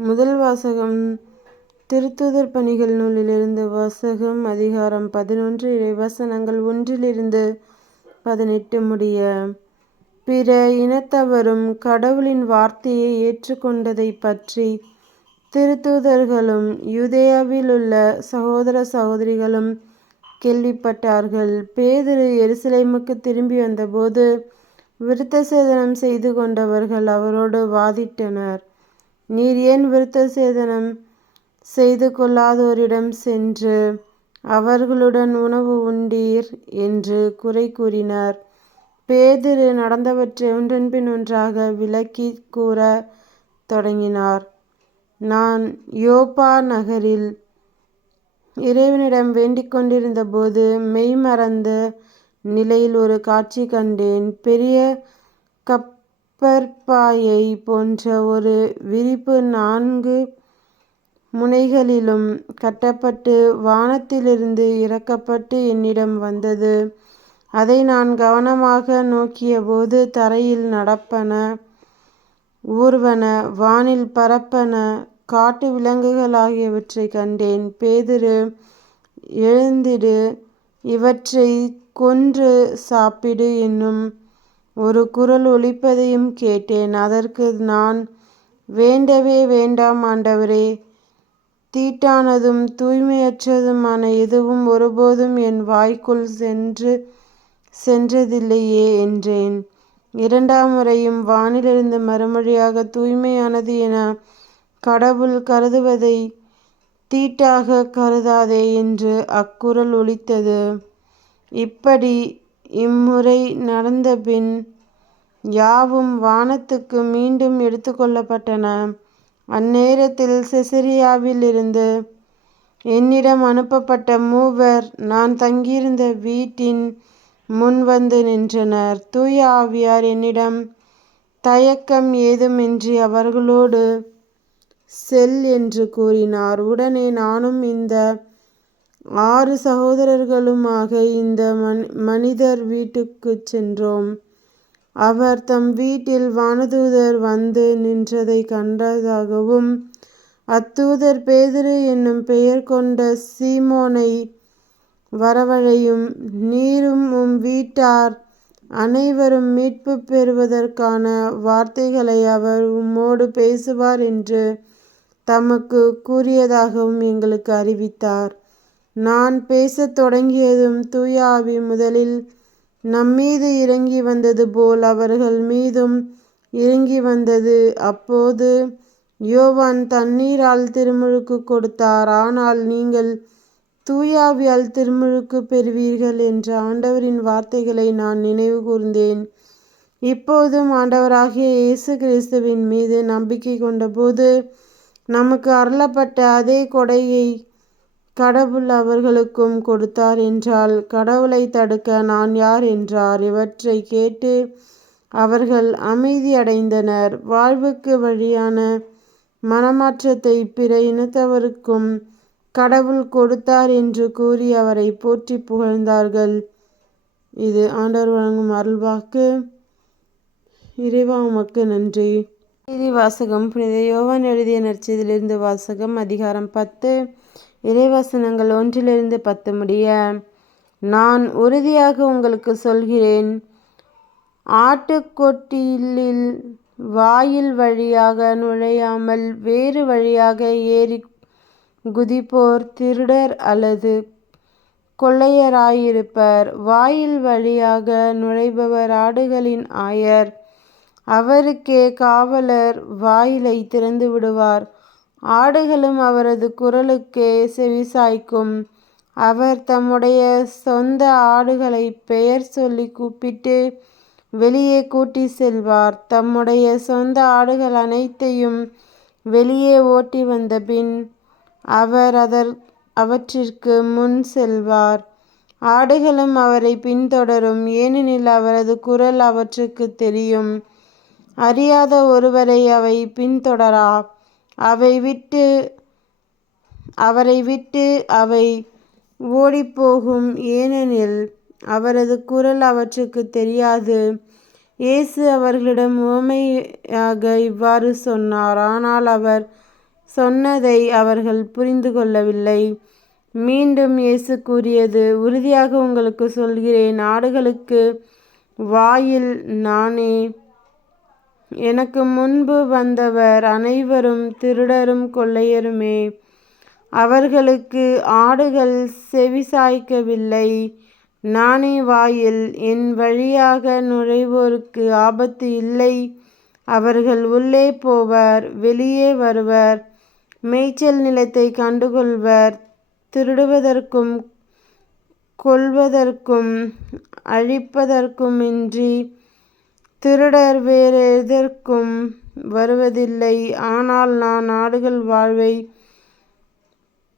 முதல் வாசகம் திருத்தூதர் பணிகள் நூலிலிருந்து வாசகம். அதிகாரம் 11. இறைவசனங்கள் 1-18 முடிய. பிற இனத்தவரும் கடவுளின் வார்த்தையை ஏற்றுக்கொண்டதைப் பற்றி திருத்தூதர்களும் யூதேயாவில் உள்ள சகோதர சகோதரிகளும் கேள்விப்பட்டார்கள். பேதுரு எருசலேமுக்கு திரும்பி வந்தபோது விருத்த சேதனம் செய்து கொண்டவர்கள் அவரோடு வாதிட்டனர். நீர் ஏன் விருத்த சேதனம் செய்து கொள்ளாதோரிடம் சென்று அவர்களுடன் உணவு உண்டீர் என்று குறை கூறினர். பேதுரு நடந்தவற்றை ஒன்றன்பின் ஒன்றாக விளக்கிக் கூறத் தொடங்கினார். நான் யோப்பா நகரில் இறைவனிடம் வேண்டிக் கொண்டிருந்த போது மெய்மறந்த நிலையில் ஒரு காட்சி கண்டேன். பெரிய கப்பற்பாயை போன்ற ஒரு விரிப்பு 4 முனைகளிலும் கட்டப்பட்டு வானத்திலிருந்து இறக்கப்பட்டு என்னிடம் வந்தது. அதை நான் கவனமாக நோக்கியபோது தரையில் நடப்பன, ஊர்வன, வானில் பறப்பன, காட்டு விலங்குகள் ஆகியவற்றைக் கண்டேன். பேதுரு, எழுந்திடு, இவற்றைக் கொன்று சாப்பிடு என்னும் ஒரு குரல் ஒலிப்பதையும் கேட்டேன். அதற்கு நான், வேண்டவே வேண்டாம் ஆண்டவரே, தீட்டானதும் தூய்மையற்றதுமான எதுவும் ஒருபோதும் என் வாய்க்குள் சென்றதில்லையே என்றேன். 2ஆம் முறையும் வானிலிருந்து மறுமொழியாக, தூய்மையானது என கடவுள் கருதுவதை தீட்டாகக் கருதாதே என்று அக்குரல் ஒலித்தது. இப்படி இம்முறை நடந்தபின் யாவும் வானத்துக்கு மீண்டும் எடுத்துக்கொள்ளப்பட்டன. அந்நேரத்தில் செசரியாவில் இருந்து என்னிடம் அனுப்பப்பட்ட 3 நான் தங்கியிருந்த வீட்டின் முன் வந்து நின்றனர். தூய ஆவியார் என்னிடம் தயக்கம் ஏதுமின்றி அவர்களோடு செல் என்று கூறினார். உடனே நானும் இந்த 6 சகோதரர்களுமாக இந்த மனிதர் வீட்டுக்குச் சென்றோம். அவர் தம் வீட்டில் வானதூதர் வந்து நின்றதைக் கண்டதாகவும், அத்தூதர் பேதுரு என்னும் பெயர் கொண்ட சீமோனை வரவழையும், நீரும் உம் வீட்டார் அனைவரும் மீட்பு பெறுவதற்கான வார்த்தைகளை அவர் உம்மோடு பேசுவார் என்று தமக்கு கூறியதாகவும் எங்களுக்கு அறிவித்தார். நான் பேசத் தொடங்கியதும் தூய ஆவி முதலில் நம்மீது இறங்கி வந்தது போல் அவர்கள் மீதும் இறங்கி வந்தது. அப்போது யோவான் தண்ணீரால் திருமுழுக்கு கொடுத்தார். ஆனால் நீங்கள் தூய ஆவியால் திருமுழுக்கு பெறுவீர்கள் என்ற ஆண்டவரின் வார்த்தைகளை நான் நினைவு கூர்ந்தேன். இப்போதும் ஆண்டவராகிய இயேசு கிறிஸ்துவின் மீது நம்பிக்கை கொண்டபோது நமக்கு அருளப்பட்ட அதே கொடையை கடவுள் அவர்களுக்கும் கொடுத்தார் என்றால், கடவுளை தடுக்க நான் யார் என்றார். இவற்றைக் கேட்டு அவர்கள் அமைதி அடைந்தனர். வாழ்வுக்கு வழியான மனமாற்றத்தை பிற இனத்தவருக்கும் கடவுள் கொடுத்தார் என்று கூறி அவரை போற்றி புகழ்ந்தார்கள். இது ஆண்டவர் வழங்கும் அருள்வாக்கு. இறைவா உமக்கு நன்றி. செய்தி வாசகம். புனித யோவான் எழுதிய நற்செய்தியிலிருந்து வாசகம். அதிகாரம் 10. இறைவசனங்கள் 1-10 முடிய. நான் உறுதியாக உங்களுக்கு சொல்கிறேன், ஆட்டுக்கொட்டிலில் வாயில் வழியாக நுழையாமல் வேறு வழியாக ஏறி குதிப்போர் திருடர் அல்லது கொள்ளையராயிருப்பர். வாயில் வழியாக நுழைபவர் ஆடுகளின் ஆயர். அவருக்கே காவலர் வாயிலை திறந்து விடுவார். ஆடுகளும் அவரது குரலுக்கே செவிசாய்க்கும். அவர் தம்முடைய சொந்த ஆடுகளை பெயர் சொல்லி கூப்பிட்டு வெளியே கூட்டி செல்வார். தம்முடைய சொந்த ஆடுகள் அனைத்தையும் வெளியே ஓட்டி வந்தபின் அவர் அவற்றிற்கு முன் செல்வார். ஆடுகளும் அவரை பின்தொடரும், ஏனெனில் அவரது குரல் அவற்றுக்கு தெரியும். அறியாத ஒருவரை அவை பின்தொடரா. அவரை விட்டு அவை ஓடிப்போகும், ஏனெனில் அவரது குரல் அவற்றுக்கு தெரியாது. இயேசு அவர்களிடம் உவமையாக இவ்வாறு சொன்னார். ஆனால் அவர் சொன்னதை அவர்கள் புரிந்து கொள்ளவில்லை. மீண்டும் இயேசு கூறியது, உறுதியாக உங்களுக்கு சொல்கிறேன், ஆடுகளுக்கு வாயில் நானே. எனக்கு முன்பு வந்தவர் அனைவரும் திருடரும் கொள்ளையருமே. அவர்களுக்கு ஆடுகள் செவிசாய்க்கவில்லை. நானே வாயில். என் வழியாக நுழைவோருக்கு ஆபத்து இல்லை. அவர்கள் உள்ளே போவர், வெளியே வருவர், மேய்ச்சல் நிலத்தை கண்டுகொள்வர். திருடுவதற்கும் கொல்வதற்கும் அழிப்பதற்குமின்றி திருடர் வேறு எதற்கும் வருவதில்லை. ஆனால் நான் ஆடுகள் வாழ்வை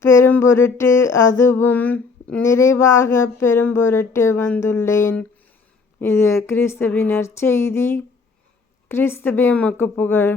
பெரும்பொருட்டு, அதுவும் நிறைவாக பெரும்பொருட்டு வந்துள்ளேன். இது கிறிஸ்துவின் நற்செய்தி. கிறிஸ்துவே உமக்கு புகழ்.